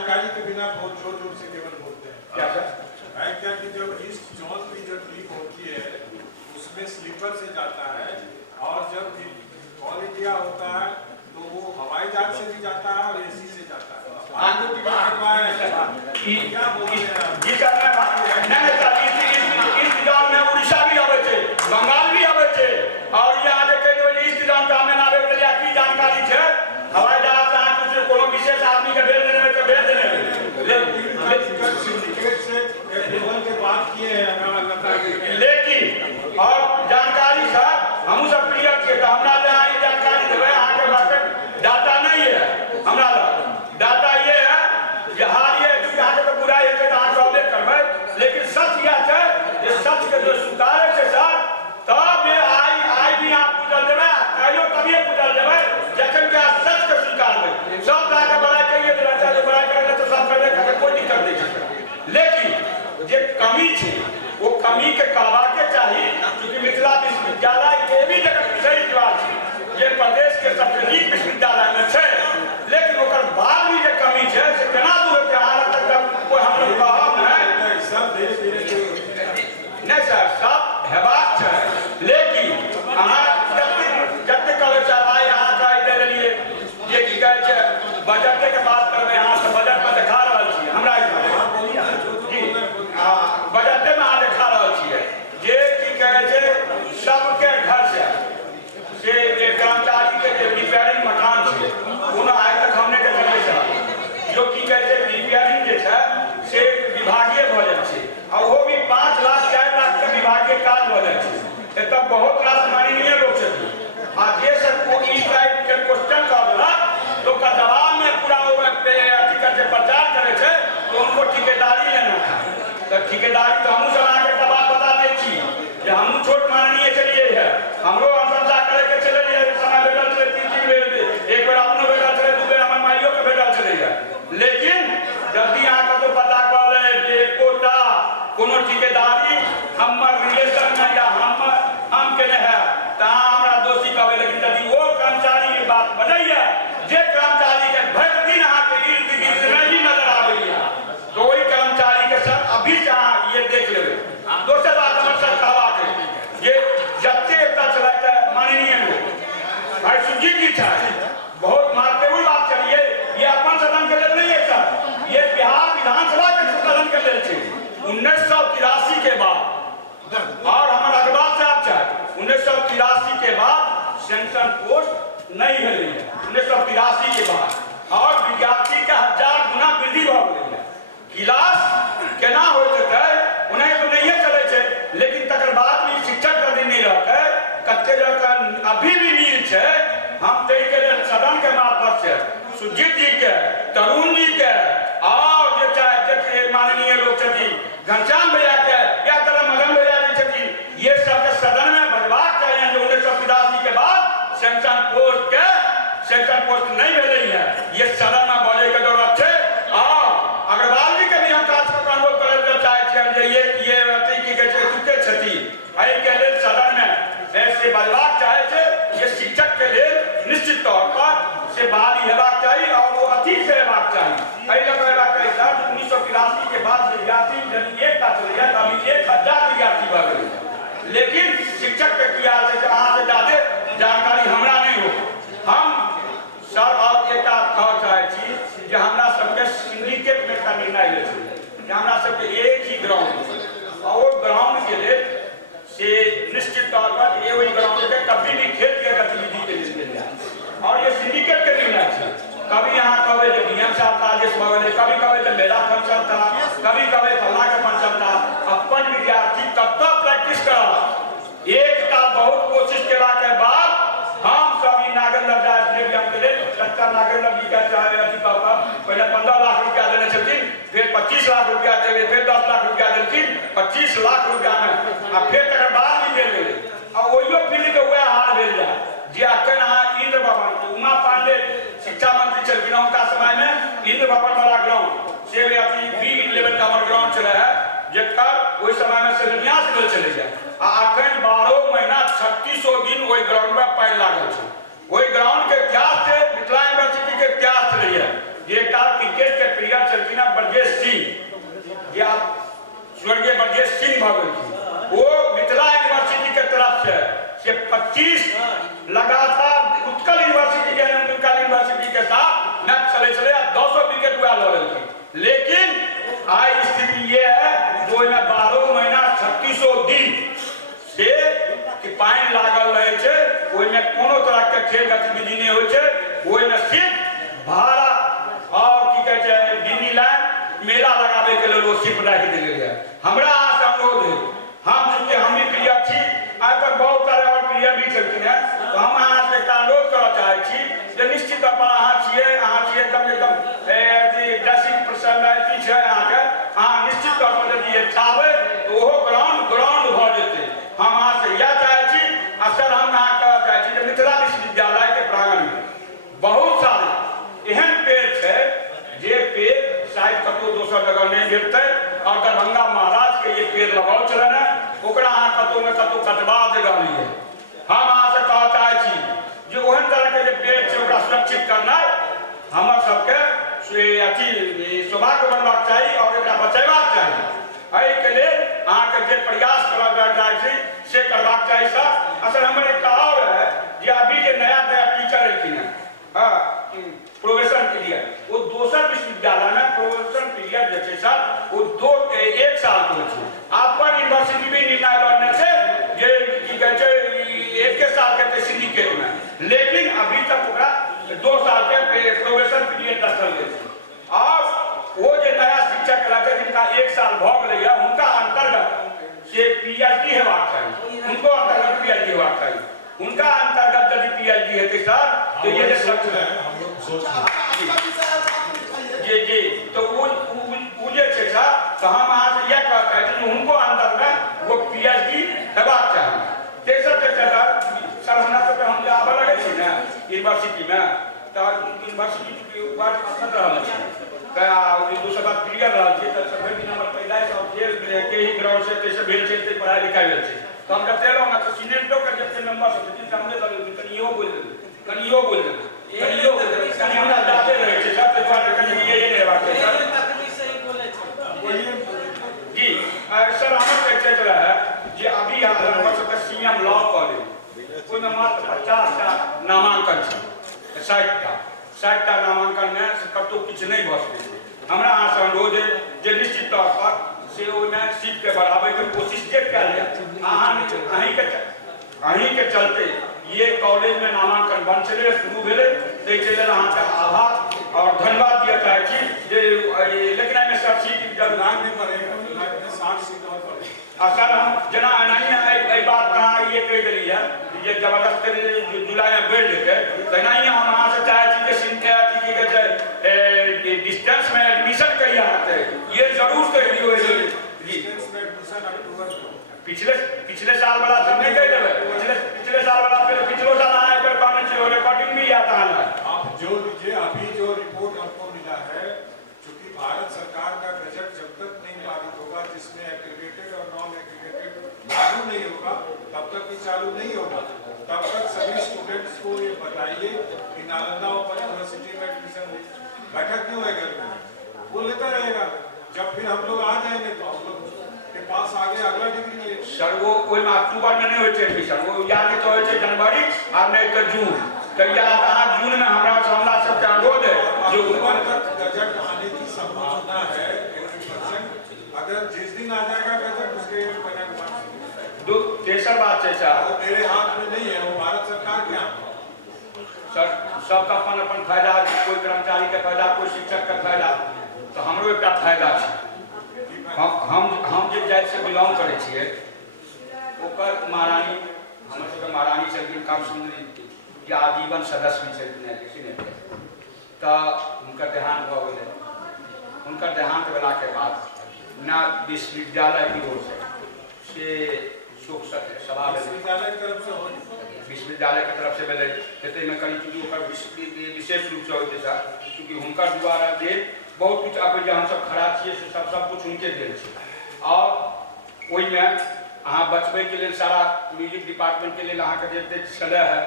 जानकारी के बिना बहुत जोर जोर से केवल बोलते हैं। क्या सर? क्या कि जब ईस्ट जोन की जो ट्रिप होती है उसमें स्लीपर से जाता है, और जब ऑल इंडिया होता है तो वो हवाई जहाज से भी जाता है और एसी से जाता है। आपको टिकट कटवाया है क्या बोलते हैं? ईस्ट जोन में उड़ीसा भी आवे छे, बंगाल भी आवे छे, और यहाँ देखे तो ईस्ट जोन का हमें नावे के लिए की जानकारी छे। हवाई जहाज से कुछ कोनो विशेष आदमी के भेज देने के भेज देने सिंडिकेट से एप्रूवल के बात किए हैं हमारा लता के, लेकिन और जानकारी सर हम सब क्लियर छे तो हमरा यहाँ ये जानकारी देवे। अहाँ के पास डाटा नहीं है, हमरा डाटा ये है कि हाल ये यहाँ के तो बुराई है तो अहाँ सॉल्व करबे, लेकिन सच यह है जे सच के जो स्वीकार है सर तब ये आई भी आप पूछल देवे, कहियो तभी पूछल देवे जखन के सच के स्वीकार में सब तरह के बड़ाई करिए तो अच्छा जो बड़ाई करेगा तो सब करबे करके कोई दिक्कत नहीं है। लेकिन जे कमी छे वो कमी के कहवा के चाहिए, क्योंकि मिथिला विश्वविद्यालय के भी जगह सही जवाब है ये प्रदेश के सबसे नीक विश्वविद्यालय में है, लेकिन ओकर बाद भी जे कमी है से केना दूर के हाल तक कोई हम लोग कहब नहीं। सब धीरे धीरे नहीं सर सब हेबाक है, लेकिन अहाँ जते कहबै सर आइ अहाँ कह दे लिए ये की कहै छै बजट के बात करबै, अहाँ से बजट में देखा रहल छी हमरा बजट में अहाँ देखा रहल छियै जे की कहै छै सबके घर से कर्मचारी के रिपेयरिंग मकान छै कोनो आइ तक हमने के देखै सर जो की कहै छै रिपेयरिंग जे छै से विभागीय भऽ जाइ छै, और वो भी 5 लाख 4 लाख के विभागीय काज भऽ जाइ छै। एतऽ बहुत रास माननीय लोग छथिन आ जे सब को ई टाइप के क्वेश्चन कर देलक तो ओकर जवाब में पूरा अथी कर जे प्रचार करे छै तो उनको ठेकेदारी लेना है। तो ठेकेदारी तो हमहूँ सब अहाँके जवाब बता दै छी जे हमहूँ छोट माननीय छलियै है, हमरो अनुशंसा करे के छलियै समय भेटल छलै 3 बेर, एक बेर अपनो भेटल छलै, 2 बेर हमर माइयो के भेटल छलै, लेकिन जल्दी अहाँ कतौ पता करले जे एकोटा कोनो ठेकेदारी हमर रिलेशन में या हम केने है तो हमरा दोषी कहबै, लेकिन यदि वो कर्मचारी के बात बनैया जे कर्मचारी के भरि दिन अहाँके इर्द गिर्द नहीं नजर आबैया तो वही कर्मचारी के साथ अभी से अहाँ ये देख लेबै। दोसर बात हमर सर कहबाक है जे जते एकटा चलैते माननीय लोग भाई सुजीत जी छै बहुत महत्वपूर्ण बात करिए, ये अपन सदन के लेल नहीं है सर, ये बिहार विधानसभा के सदन के लेल छै। 1983 के बाद और हमारा अखबार से आप चाहे 1983 के बाद सेंक्शन पोस्ट नहीं भेल है, 1983 के बाद और विद्यार्थी का 1000 गुना वृद्धि भऽ गेलै है। क्लास केना होइत है उन्हें तो नहीं चले छे, लेकिन तकर बाद भी शिक्षक यदि नहीं रहते कते जगह अभी भी नील है। हम तय के लेल सदन के मार्फत से सुजीत जी के, तरुण जी के और जे चाहे माननीय लोग छथिन घनश्याम भैया के या तरह मदन भैया जी छथिन, ये सबके सदन में बजबाक चाहिए जो 1983 के बाद सेंक्शन पोस्ट नहीं भेलै है, ये सदन में बोले के जरूरत है। और अग्रवाल जी के भी हम काज को अनुरोध करे चाहे छियै ये अथी की कहै छै चुके छथिन एहि के लेल सदन में ऐसे बजबाक चाहे छै, ये शिक्षक के लिए निश्चित तौर पर से बहाली हेबाक चाहिए और वो अथी से हेबाक चाहिए। एहि लऽ कऽ हेबाक चाहिए सर 1983 के बाद विद्यार्थी यदि एकटा चलैया तऽ अभी 1000 विद्यार्थी भऽ गेलै, लेकिन शिक्षक के की हाल छै अहाँ से ज्यादा जानकारी हमरा नहीं हो। हम सर और एक कह चाहे छी जे हमरा सबके सिंडिकेट में का निर्णय ले छै जे हमरा सबके एक ही ग्राउंड और वो ग्राउंड के लिए से निश्चित तौर पर ये वही ग्राउंड के कभी भी खेल के गतिविधि के लिए मिल जाए, और ये सिंडिकेट के निर्णय है। कभी यहाँ कहबै जे डीएम साहब का आदेश भऽ गेलै, कभी कहबै तऽ मेला फंक्शन था, कभी कहबै फल्ला के फंक्शन था। अपन विद्यार्थी तब तक प्रैक्टिस करब, एक का बहुत कोशिश केला के बाद हम सब नागेंद्र जाय स्टेडियम के लिए डॉक्टर नागेंद्र जी का चाहे अथी पापा पहले 15 लाख रुपया देने छथिन, फिर 25 लाख रुपया देवे, फिर 10 लाख रुपया देलखिन, 25 लाख रुपया में आ फिर तकर बाद भी देल गेलै। अब ओहियो फील्ड के वह हाल भेल जाए जे अखन अहाँ इंद्र भवन उमा पांडे शिक्षा मंत्री छलखिन उनका समय में इंद्र भवन वाला ग्राउंड से अथी बी लेवल का हमर ग्राउंड चले है जेकर ओहि समय में शिलान्यास भेल चले जाए आ अखन 12 महीना 3600 दिन ओहि ग्राउंड में पानि लागल छै। ओहि ग्राउंड के इतिहास से मिथिला यूनिवर्सिटी के इतिहास चले है जे एकटा क्रिकेट के प्लेयर चलती ना ब्रजेश सिंह, या स्वर्गीय ब्रजेश सिंह भगवती, वो मिथिला यूनिवर्सिटी के तरफ से 25 लगातार उत्कल यूनिवर्सिटी के साथ मैच चले 200 विकेट हुआ लड़ल थी। लेकिन आज स्थिति ये है जो 12 महीना 3600 दिन से कि पानी लागल रहे छे, ओइमे कोनो तरह के खेल गतिविधि नहीं होय छे, ओइमे सिर्फ भाड़ा और की कहे छे डिज्नीलैंड मेला लगावे के लिए वो सिर्फ राखि देले है। हमरा आस अनुरोध है, हम चूंकि हम भी प्लेयर छी, आज तक बहुत सारे और प्लेयर भी चलती है, तो हम अहाँ से अनुरोध करऽ चाहे छी जे निश्चित तौर पर अहाँ छियै एकदम ड्रेसिंग पर्सनालिटी छै अहाँ के, अहाँ निश्चित तौर पर यदि ये चाहबै तो ओहो ग्राउंड भ जेतै। हम अहाँ से यह चाहे छी, अक्सर हम अहाँ कहऽ चाहे छी जे मिथिला विश्वविद्यालय के प्रांगण में बहुत सारे एहन पेड़ छै जे पेड़ शायद कतौ दोसर जगह नहीं भेटतै, और दरभंगा महाराज के ये पेड़ लगाओ चलन है, ओकरा अहाँ कतौ न कतौ कटवा दे रहलियै। हम अहाँ से कहऽ चाहे छी जे ओहन तरह के जे पेड़ छै ओकरा सुरक्षित करना हमर सबके अथी सौभाग्य बनबाक चाही और एकरा बचेबाक चाही। एहि के लेल अहाँ के जे प्रयास करल जाय छै से करबाक चाही सर। असल हमर एक और है जे अभी जे नया टीचर एलखिन है प्रोफेसर पीरियड, वो दोसर विश्वविद्यालय में प्रोफेसर पीरियड जे छै सर वो 1 साल के छै। अपन यूनिवर्सिटी भी निर्णय लेने छै जे की कहै छै 1 साल के सिंडिकेट में, लेकिन अभी तक ओकरा 2 साल के प्रोफेसर पीरियड रखल गेल छै। और वो जे नया शिक्षक रहते जिनका 1 साल भ गेलै है, उनका अंतर्गत से पीएचडी हेबाक चाही, उनको अंतर्गत पीएचडी हेबाक चाही, उनका अंतर्गत यदि पीएचडी हेतै सर तो ये सब हम लोग सोच जी तो वो जे छै सर, तो हम अहाँ से यह कहते हैं कि उनको अंदर में वो पीएचडी हेबाक चाही। तेसर सर हमरा सब हम जे आबऽ लगै छी ना यूनिवर्सिटी में, तो यूनिवर्सिटी के वार्ड अखन रहल छै दोसर बात क्लियर रहल छै, तो सब दिन हमर पहले सब खेल के ही ग्राउंड से तैसे भेल छै, पढ़ाई लिखाई भेल छै, तो हम बतेलहुँ ना तो सीनेटो के जते मेंबर सब छथिन सामने दल कनियो बोल देबै कनि हमरा जाते रहै छै सब के बारे कनि ये नहीं हेबाक छै सर जी। सर हमर कहै छै है जे अभी हमर सबके सीएम लॉ कॉलेज ओइमे मात्र 50 टा नामांकन छै, 60 टा नामांकन में कतौ किछु नहीं भऽ सकै छै। हमरा अहाँ से अनुरोध है जे निश्चित तौर पर से ओइमे सीट के बढ़ाबै के कोशिश जे कयल जाय। अहीं के चलते ये कॉलेज में नामांकन बन चले शुरू भेले, तै के लेल अहाँ के आभार और धन्यवाद दिया चाहे छी जे लेकिन एहिमे सब सीट जब लाग नहीं पड़ेगा, 60 सीट और पड़ेगा। सर हम जना एनाही बात कहाँ ये कह दिली है जे जबरदस्त जुलाई में बढ़ जेतै, तेनाही हम अहाँ से चाहे छी जे डिस्टेंस में एडमिशन कहिया हेतै ये जरूर कह दियो जी। पिछले साल वाला सब नहीं कह देबै, पिछले साल वाला फिर पिछलो साल आए पर कहने छी रिकॉर्डिंग भी आता है। आप जो लीजिए अभी जो रिपोर्ट हमको मिला है, क्योंकि भारत सरकार का बजट जब तक नहीं पारित होगा जिसमें एक्रीडेटेड और नॉन एक्रीडेटेड लागू नहीं होगा तब तक ये चालू नहीं होगा। तब तक सभी स्टूडेंट्स को ये बताइए कि नालंदा ओपन यूनिवर्सिटी में एडमिशन बैठक क्यों है घर में, वो लेता रहेगा। जब फिर हम लोग आ जाएंगे तो हम लोग के पास आगे अगला डिग्री ले सर वो कोई अक्टूबर में नहीं होय छै एडमिशन, वो या नहीं तो होय छै जनवरी और नहीं तो जून, तो या जून में हमरा सबके अनुरोध है जो गजट आने की संभावना है 80%। अगर जिस दिन आ जाएगा गजट उसके तेसर बात है सर वो मेरे हाथ में नहीं है, वो भारत सरकार के हाथ में। सर सबका अपन फायदा, कोई कर्मचारी के फायदा, कोई शिक्षक के फायदा, तो हमरो एक फायदा है। हम जे जाति से बिलोंग करे छियै ओकर महारानी हमर सबके महारानी छलखिन काम सुंदरी या आजीवन सदस्य भी छलखिन, तो हुनकर देहांत भऽ गेलै। हुनकर देहांत भेला के बाद ना विश्वविद्यालय की ओर से शोक सभा विश्वविद्यालय के तरफ से भेलै, में कहीं चूँकि विशेष रूप से होते सर चूँकि हुनकर द्वारा जे बहुत कुछ अब हम सब खड़ा छे से सब कुछ उनके देल छै। और ओइमे अहाँ बचबै के लेल सारा म्यूजिक डिपार्टमेंट के लेल अहाँ के जते छलै है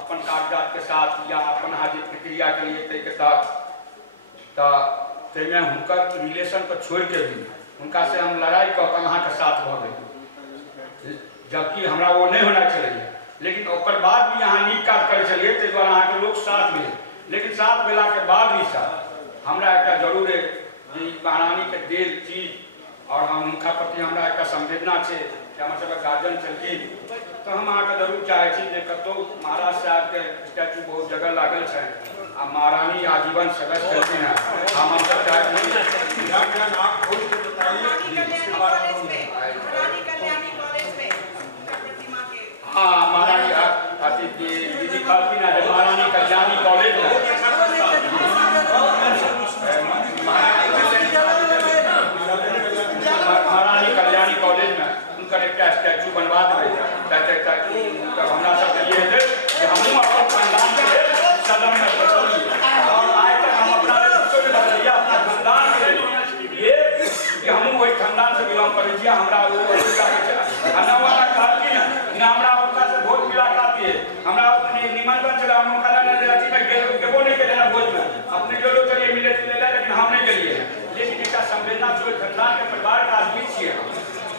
अपन कागजात के साथ या अपन अहाँ जे प्रक्रिया के लिए तै के साथ तो मैं उनका रिलेशन को छोड़ के भी उनका से हम लड़ाई कर अहाँ के साथ भ गए, जबकि हमरा वो नहीं होना चाहिए। लेकिन ओकर बाद भी यहाँ नीक काज करे चलिए, ताहि दुआरे अहाँ के लोग साथ मिले। लेकिन साथ मिला के बाद भी साथ हमरा एक जरूर है महारानी के देल चीज और हम उनका प्रति हमरा एक संवेदना है कि हमारे सब गार्जियन चलखिन, तो हम अहाँ के जरूर चाहे छी कतौ महाराज साहब के स्टैचू बहुत जगह लागल है आ महारानी आजीवन सदस्य चलती हैं। हम सब हाँ महारानी दीदी कहती ना महारानी कल्याणी कॉलेज में महारानी कल्याणी कॉलेज में उनका एक स्टैचू बनवा देवे ताकि हमरा सब ये है कि हम अपन खानदान के सदन में बचलिए और आज तक हम अपना बदलिया अपना खानदान के ये कि हम वही खानदान से बिलोंग करें छी। हमरा वो वाला कहती ना हमरा उनका से भोज मिला खाती है, हमरा निमंत्रण चला हम उनका ना जाती में गेबो नहीं के देना भोज में अपने गेलो चलिए मिले ले लेकिन हम नहीं गेलिए। लेकिन एक संवेदना जो खानदान के परिवार का आदमी छिए,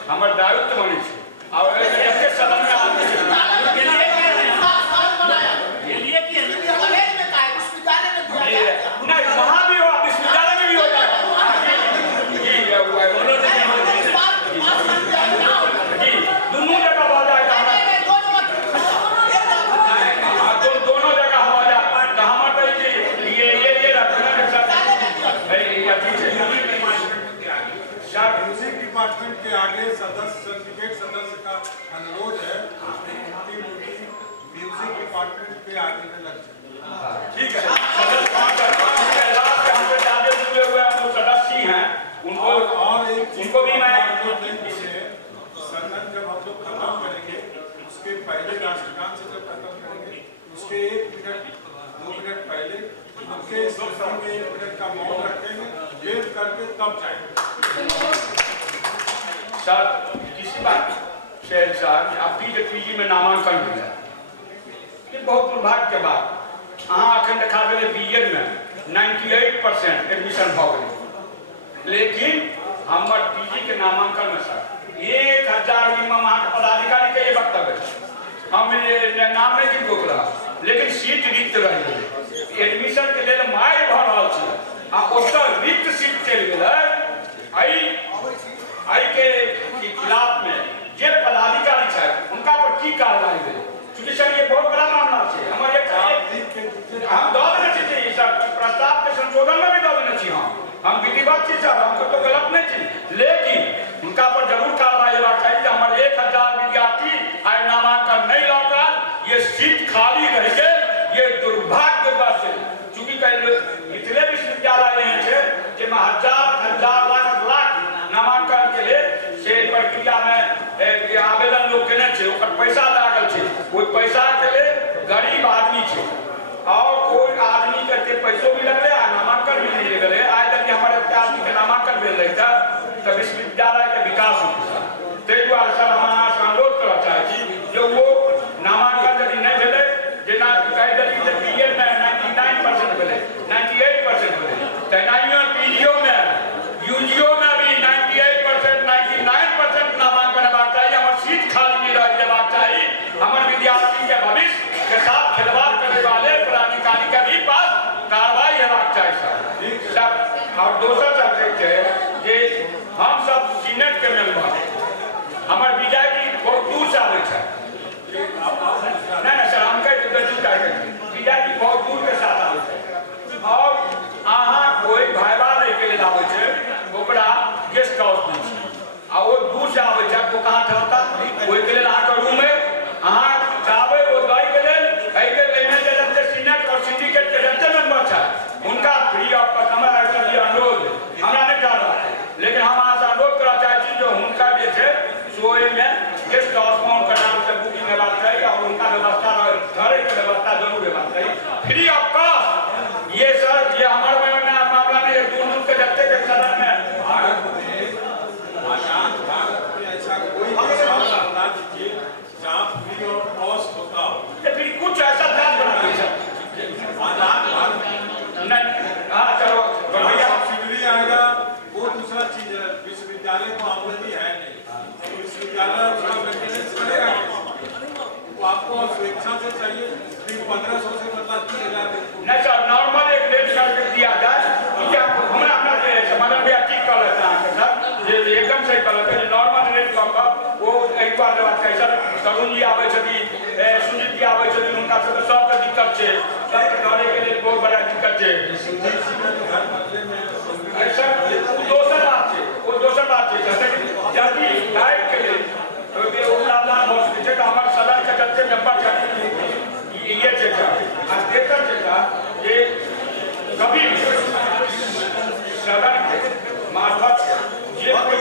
हमर दायित्व बने छी और जते सदन में आदमी ये लिए कि कॉलेज में का विश्वविद्यालय में दिया जाएगा नहीं, वहां भी हो विश्वविद्यालय में भी हो जाएगा जी दोनों जगह हो जाएगा, दोनों जगह हो जाएगा। तो हमारे तो ये रखना के साथ म्यूजिक डिपार्टमेंट के आगे सदस्य सर्टिफिकेट सदस्य का अनुरोध है म्यूजिक डिपार्टमेंट के आगे में लग जाए। ठीक है, सदस्य हैं उनको और एक उनको भी मैं सदन जब हम लोग खत्म करेंगे उसके पहले राष्ट्रगान से जब खत्म करेंगे उसके 1 मिनट 2 मिनट पहले उनके स्मृति में 1 मिनट का मौन रखेंगे, वेट करके तब जाएंगे। सर किसी बात शेर साहब अभी जो पीजी में नामांकन मिला ये बहुत दुर्भाग्य के बाद अहाँ अखन देखा देले बीएड में 98% एडमिशन भ गए, लेकिन हमर पीजी के नामांकन में सर 1000 मिनिमम अहाँ पदाधिकारी के ये वक्तव्य हम नाम नहीं गिन रोकला, लेकिन सीट रिक्त रही एडमिशन के लिए माय भ रहल छै आ ओकर रिक्त सीट चलि गेलै। आई के खिलाफ में जे पदाधिकारी है उनका पर की कार्रवाई भेल, क्योंकि सर ये बहुत बड़ा मामला है। हमारे हम दल में छी सर प्रस्ताव के संशोधन में भी दल में छी, हम विधिवत छी सर, हमको तो गलत नहीं छी, लेकिन उनका पर जरूर कार्रवाई होना चाहिए। हमारे 1000 विद्यार्थी आज नामांकन नहीं लौटा, ये सीट खाली रह गए, ये दुर्भाग्य बस है। चूंकि इतने विश्वविद्यालय हैं जिसमें हजार लाख नामांकन के लिए से प्रक्रिया में आवेदन लोग केने छे, ओकर पैसा लागल छे, कोई पैसा के लिए गरीब आदमी छे और कोई आदमी के पैसों भी लगले आ नामांकन भी नहीं लगले। आज तक हमारे आदमी के नामांकन भेल रही तो विश्वविद्यालय के विकास होता। ताहि दुआरे सर हम अहाँ से अनुरोध करऽ चाहै छी जो वो नामांकन यदि नहीं भेले जेना कहि देली जे बीएड में 99% भेले 98% भेले तहिना पीजीओ में यूजीओ में भी 98% 99% नामांकन हेबाक चाहिए। हमार सीट खाली नहीं रह जेबाक चाहिए। हमारे विद्यार्थी के भविष्य के साथ खिलवाड़ करने वाले पदाधिकारी के भी पास कार्रवाई हेबाक चाहिए सर। और दोसर सब्जेक्ट है जे हम सब सीनेट के मेंबर हमार विजय जी बहुत दूर से आवे छै नहीं सर हम कह विजय जी बहुत दूर के साथ आवे छै और अहाँ कोई भाईबा नहीं के लिए आवे छै ओकरा गेस्ट हाउस में आ वो दूर से आवे छै तो कहां ठहरता कोई के लिए अहाँ के रूम में अहाँ चाहबे वो दई के लेल एहि के लेने जे सीनेट और सिंडिकेट के जते मेंबर छै उनका फ्री ऑफ कॉस्ट हमरा के लिए अनुरोध हमरा नहीं कर रहा है, लेकिन हम अहाँ से अनुरोध करना चाहै छी जो उनका जे छै सोए में गेस्ट हाउस में उनका नाम से बुकिंग हेबाक चाहिए और उनका व्यवस्था घरे के व्यवस्था जरूर हेबाक चाहिए फ्री ऑफ कॉस्ट। ये सर ये हमारे मामला नहीं है, दूर दूर के जत्ते के सदन में भारत में ऐसा कोई 1500 से मतलब 30,000 नहीं सर नॉर्मल एक रेट करके दिया जाए क्या हमरा अपना जे समाधान भैया ठीक कर लेता है सर जे एकदम सही कर लेते हैं नॉर्मल रेट का वो एक बार बात कैसा तरुण जी आवे छथि सुजीत जी आवे छथि उनका सब के दिक्कत छै सब करे के लिए बहुत बड़ा दिक्कत छै सुजीत जी का तो हर मसले में ऐसा वो दोसर बात छै जैसे जल्दी गाइड के लिए तो वो प्रावधान हो सके छै हमर सदन के जते मेंबर छथि ये छै आ देखल छै जे कभी सदन के मार्फत जे कोई